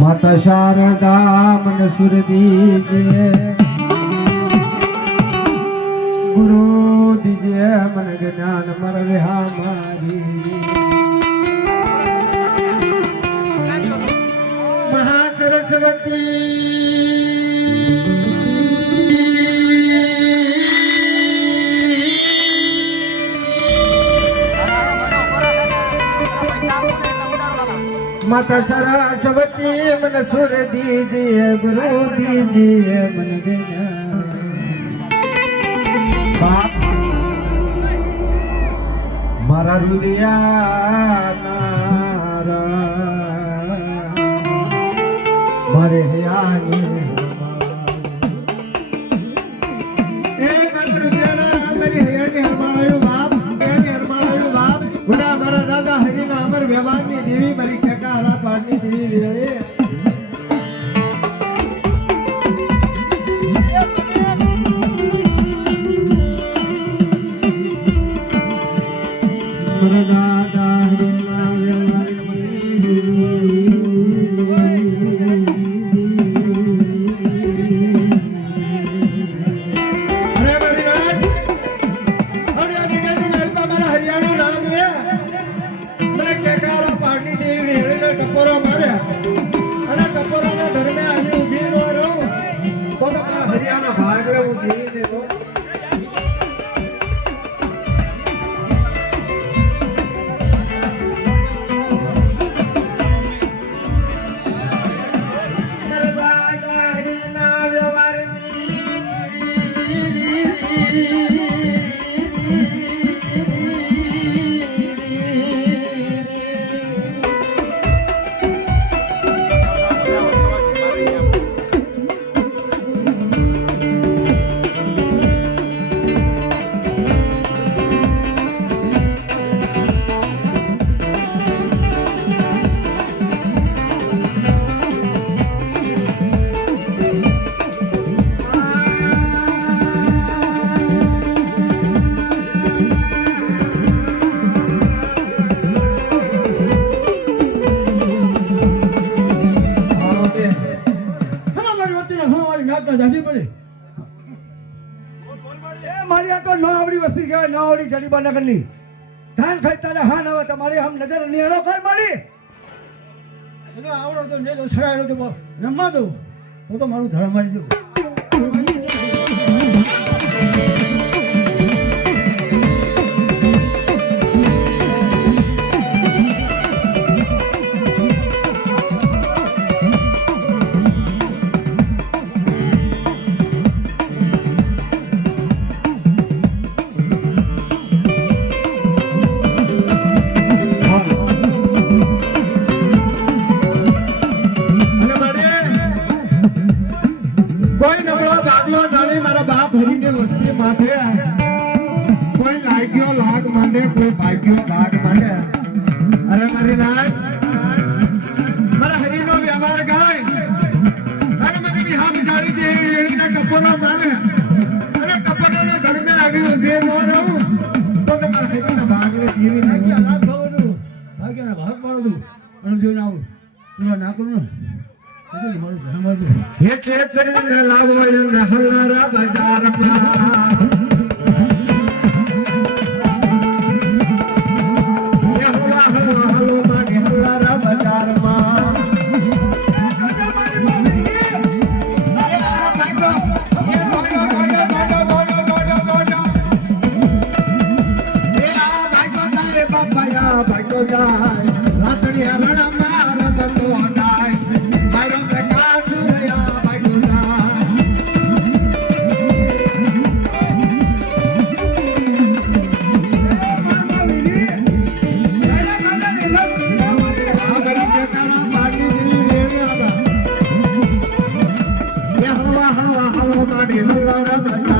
માતા શારદા મન સુર દીજે ગુરુ દીજે મન જ્ઞાન મર વિહા મારી મહા સરસ્વતી माता सरस्वती मन सुर दीजिए गुरु दीजिए मन बाप मारा रुदिया मारे आने मारा दादा हरिना अमर व्यवहार ની દેવી મારી ઠેકારા પાડની દેવી વેળે મારા દાદા હરિના વ્યવહાર હરિયાણા ભાગ લેવું દેવી ને जड़ीबा नगर ली धान खाई हाँ नवा तुम्हारे हम नजर निहरो कर मारी आवड़ो तो ने तो छड़ायो तो रमवा दो तो मारू धर्म मारी दो कोई लाग्यो लाग मांडे कोई भाग्यो भाग मांडे अरे मारी नाथ मारा हरी नो व्यवहार गाय अरे मैंने भी हाथ जाड़ी दे एड़ी ना टपोरा मारे अरे टपोरा ने घर में आगे गे नो रहूं तो मारा हरी ना भाग ले जीवी नहीं लाग भवदु भाग्य ना भाग मारो अनु जो ना पूरा ना करो ये मारो धर्म दो ये चेत કરીને લાવો ને હલ્લારા બજારમાં हलवा हलवा हलवा माडी हलवा